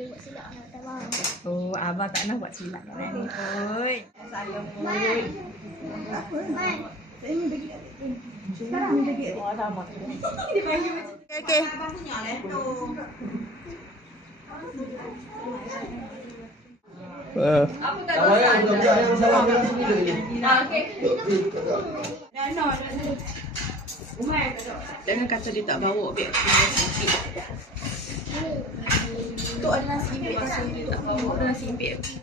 Dia buat silap nak tak bang. Oh, abang tak nak buat silap kat ni. Oi. Sayang oi. Man. Saya ni bagi kat ni. Sekarang ni bagi. Oh, dah abang. Dia panggil macam. Okey. Abang punya lah tu. Apa tak tahu? Okey. Jangan kata dia tak bawa beg sikit. Tu ada nasi impit pasal dia tak bawa nasi impit. Saya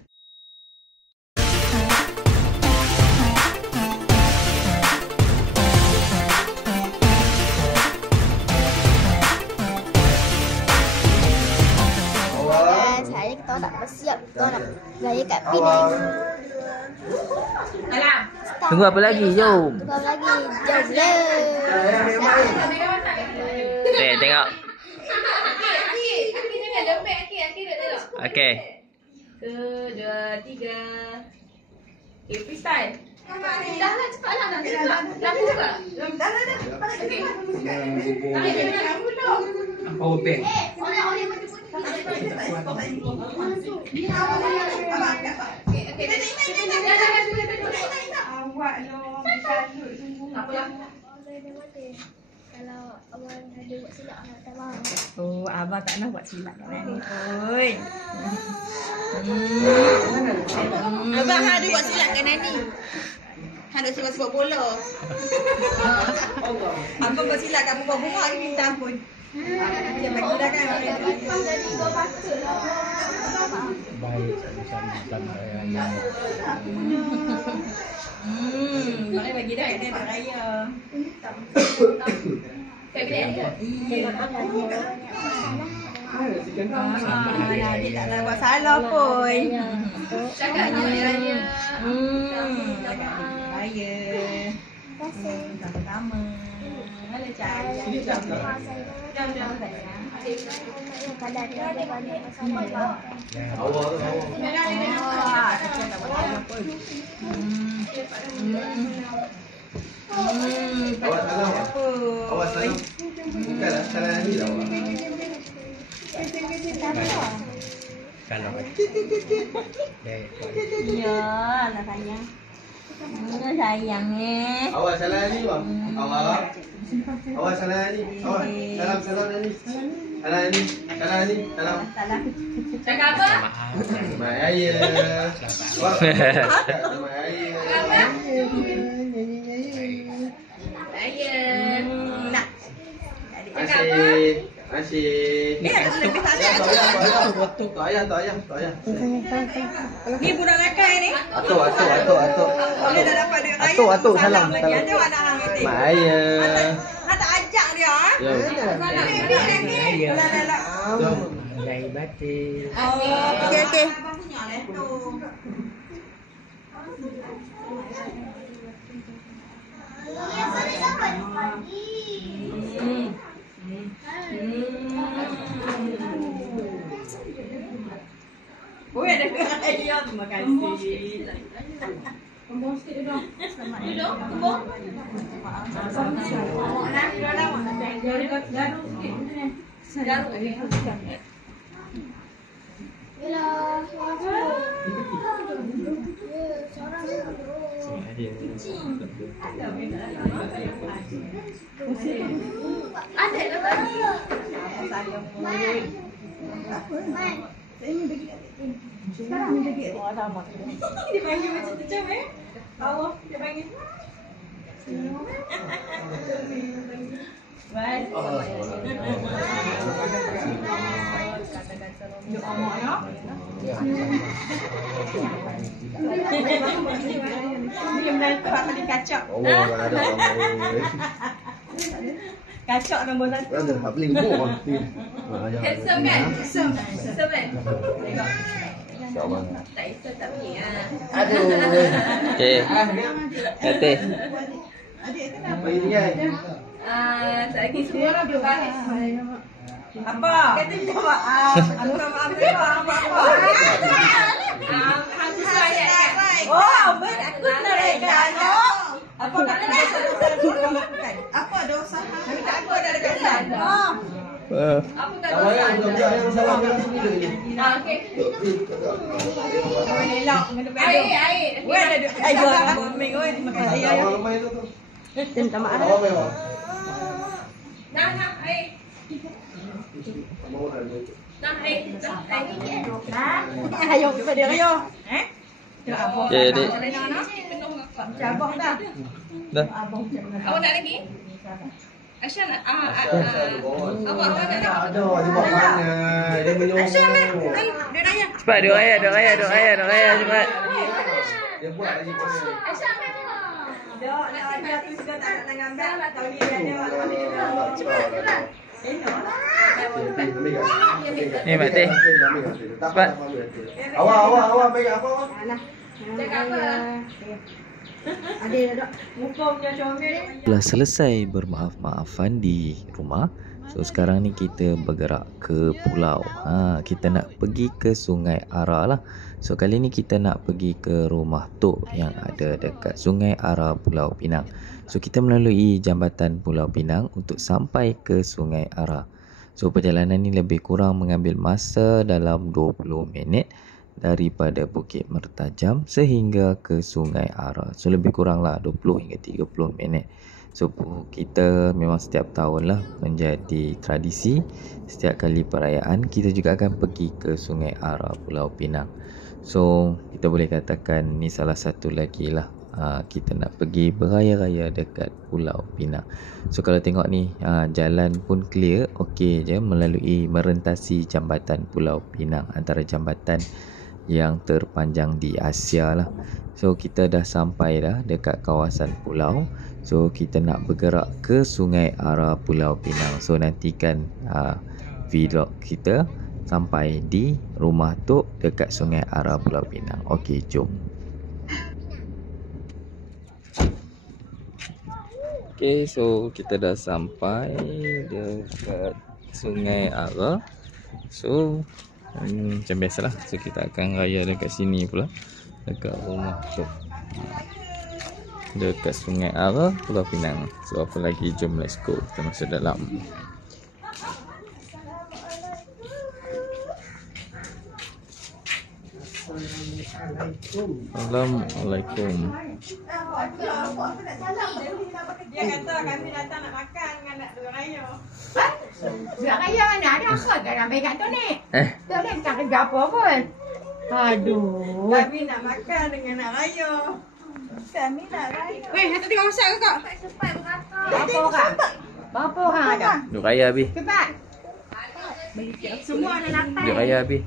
kita nak bersiap, kita nak raya kat Penang. Alam. Tunggu apa lagi? Jom. Tunggu apa lagi? Jom le. Tengok. Aki jangan lembek Aki nak tengok. Okey. 1, 2, 3. Okay, freestyle. Dah lah, cepatlah dah. Lampu juga. Dah. Okey. Jangan lampu dong. Power bank. Oleh putih. Awak lo bersalut sungguh. Apa? Kalau abang ada buat silap nak tak bang. Oh, abang tak nak buat silap kat ni. Oi. Abang ada buat silap kat Nani. Ada sebab bola. Abang buat silap kat bunga-bunga ni minta ampun. Dia bagi dah kan. Jadi kau patutlah. Baik, sama-sama yang Boleh bagi dah dia tak raya. Kat bilik dia. Dia tak nak buat salah pun. Cakapnya dia raya. Raya. Sama-sama. Boleh cari. Kadang dia ada banyak masalah. awal tu. Awak salam apa? Awak salam. Bukanlah salam ni lah awak. Kalau Ya, lah sayang. Sayang ni. Awak salam ni bang. Awak. Awak salam ni. Awak salam ni. Salam ni. Salam ni. Salam. Salah. Cakap apa? Selamat Raya. Awak. Selamat Raya. Raya. Nak. Asyik. Ni ada lebih tak ada. Tak ayah. Ni budak rakai ni. Atuk. Dia dah dapat duit raya. Atuk, salam. Lagi ada anak hang ni. Selamat Raya. Tak ajak dia. Ya. Salam. Dari batin. Okey. Oh, ada raya. Terima kasih. Kumpul sikit dulu. Selamat dulu. Kumpul. Garu sikit. Garu. Yalah, seorang Ada lah. Man. Saya ni bagi kat ni. Sekarang ni bagi. Oh, dah abang. Dia panggil macam bawah dia panggil. Baik. Duk amak ya. Dia menantu apa dia kacak. Allah ada orang. Kacak nombor 1. Ada habling buah. Handsome kan? Handsome kan? Tengok. InsyaAllah. Tak isap tak pergi. Aduh. Okey. Kata. Apa ini kan? Lagi semua orang belum bahas. Apa? Kata dia buat. Aku nak maaf dia apa? Aku saya kan? Oh, ben aku nak rekan. Apa kata dosa-dosa yang kau lakukan? Apa dosa? Kami tak apa dah dekat sana. Apa kata Awal kan yang salam dengan sini ni. Okey. Elok. Air. Weh ada duk. Ayo ambil oi. Ayo. Awal main tu. Minta maaf. Awal main. Nah, air. Nah, air. Ayo kita dia ayo. Tengok abang. Okey, Dik. Abang dah. Dah. Awak nak lagi? Aisyah nak? Awak nak? Ada dia buat mana? Dia menyuruh. Dia nanya. Cepat duk raya cepat. Dia buat lagi pasal. Aisyah ambil tu. Dah tu sudah tak nak ngambil lah tahu dia ada. Cepat. Ni Mak Teh. Cepat. Awak pegang apa? Cakap apa? Ada dah. Muka punya comel. Telah selesai bermaaf-maafan di rumah. So sekarang ni kita bergerak ke pulau. Kita nak pergi ke Sungai Ara lah. So kali ni kita nak pergi ke rumah Tok yang ada dekat Sungai Ara, Pulau Pinang. So kita melalui jambatan Pulau Pinang untuk sampai ke Sungai Ara. So perjalanan ni lebih kurang mengambil masa dalam 20 minit daripada Bukit Mertajam sehingga ke Sungai Ara. So lebih kurang lah 20 hingga 30 minit. So kita memang setiap tahun lah menjadi tradisi, setiap kali perayaan kita juga akan pergi ke Sungai Ara, Pulau Pinang. So kita boleh katakan ni salah satu lagi lah kita nak pergi beraya-raya dekat Pulau Pinang. So kalau tengok ni jalan pun clear, okey je, melalui merentasi jambatan Pulau Pinang, antara jambatan yang terpanjang di Asia lah. So kita dah sampai dah dekat kawasan pulau. So kita nak bergerak ke Sungai Ara, Pulau Pinang. So nantikan vlog kita sampai di rumah Tok dekat Sungai Ara, Pulau Pinang. Okey, jom. Okey, so kita dah sampai dekat Sungai Ara. So macam biasalah. So kita akan raya dekat sini pula, dekat rumah Tok, dekat Sungai Ara, Pulau Pinang. So apa lagi, jom let's go, kita masuk dalam. Assalamualaikum. Dia kata kami datang nak makan dengan nak dua raya. Dua raya mana ada apa kat dalam beg tu ni? Tu ni bukan kerja apa pun. Aduh. Kami nak makan dengan nak raya. Kami nak raya. Weh, nak tengok masak ke kak? Berapa orang? Berapa orang ada? Duk raya habis. Cepat. Semua ada 8. Duk raya habis.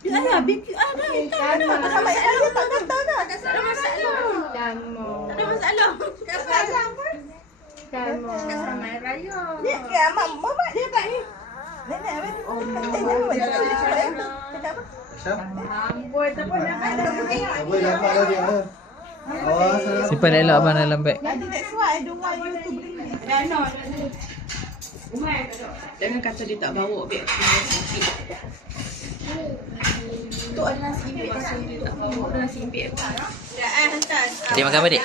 Dia ada BQ ada. Tak ada. Tak sampai saya tak datang dah. Ada masalah. Damo. Ada masalah. Kenapa? Damo. Sama raya. Dia ke mama dia tak ni. Nenek apa? Oh, Amboi tu pun nak ada tengok. Apa dapat dah dia? Awas. Simpan elok abang dalam beg. Jadi that's why I don't want you to bring this. Dano. Jangan kata dia tak bawa beg. Tu ada nasi impit pasal dia tak bawa nasi impit. Dah hantar. Cik makan apa, Dik?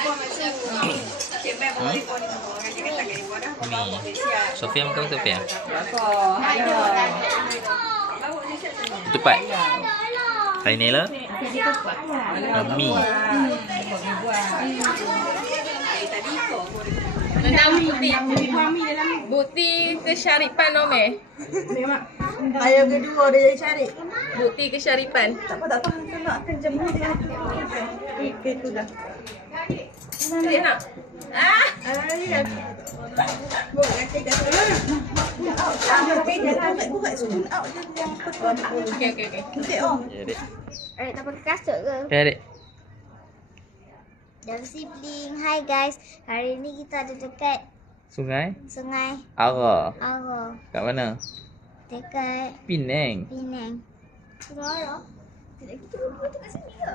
Cik Beb bawa telefon ni semua. Dia kata kat telefon dah. Ni. Sofia makan apa, Sofia? Bawa dia siap sana. Tupat. Hari ni lah. Mi. Tentang bukti kesyarifan Ome. Ayah kedua dia jadi cari. Bukti kesyarifan. Tak apa. Kita nak akan jemput dia. Okey tu dah. Dia nak. Ya. Buat kaki kat sana. Okey dia tak buat spoon out dia yang pekan. Okey. Okey oh. Ya, Dik. Adik tak pakai kasut ke? Ya, Dik. Dan sibling. Hai guys. Hari ni kita ada dekat Sungai Sungai Ara. Ara. Kat mana? Dekat Penang. Penang. Sungai Ara? Tidak, kita berdua dekat sini ke?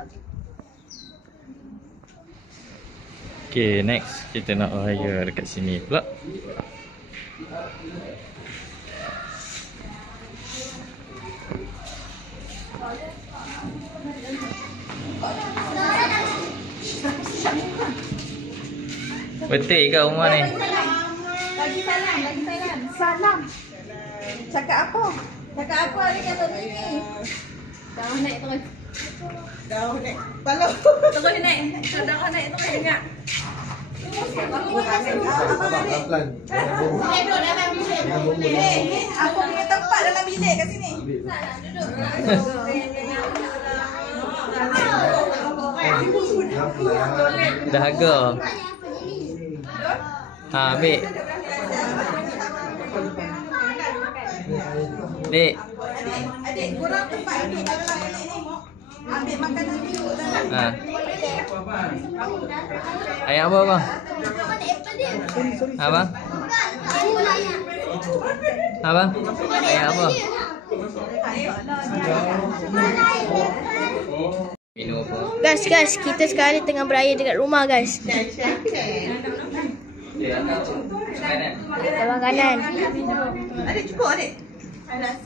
Okay, next kita nak raya dekat sini pula. Betul ke rumah ni? Lagi salam. Cakap apa? Cakap apa dengan Tony ni? Darah naik terus. Dah naik kepala. Terus naik. Darah naik terus dengar. Pelan-pelan. Aku punya tempat dalam bilik kat sini. Dahaga. Ha, ambil. Dek. Adik, korang tempat duduk dalam bilik ni. Ambil makanan dulu dalam. Ha. Ayat apa bang? Abang? Abang? Ayat apa? Minum apa? Guys, kita sekarang tengah beraya dekat rumah guys. Abang kanan. Adik cukup adik. Ada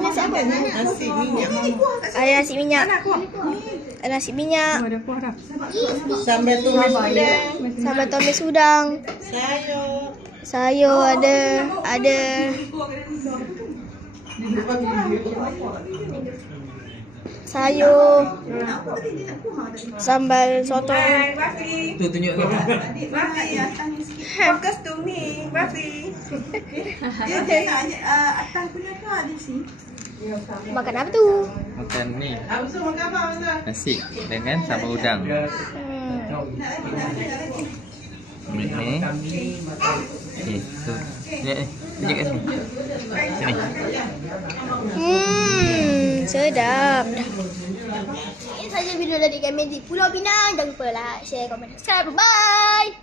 nasi apa? Nasi minyak. Ada nasi minyak. Ada nasi minyak. Sambal tumis udang. Sambal tumis udang. Sayur ada. Sayur. Sambal sotong. Tu tunjuk tu. Bafi atas ni sikit. Fokus tu ni. Bafi. Dia tengok atas punya tu ada sini. Makan apa tu? Makan ni. Abang makan apa Abang? Nasi dengan sambal udang. Ambil ni. Ni tu. Ni. Tunjuk kat sini. Sini. Sedap. Ini saja video dari kami di Pulau Pinang. Jangan lupa like, share, komen, subscribe. Bye.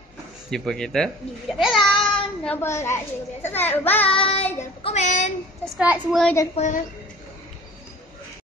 Jumpa kita Di video akan datang. Jangan lupa like, share, komen, subscribe. Bye. Jangan lupa komen, subscribe semua. Jangan lupa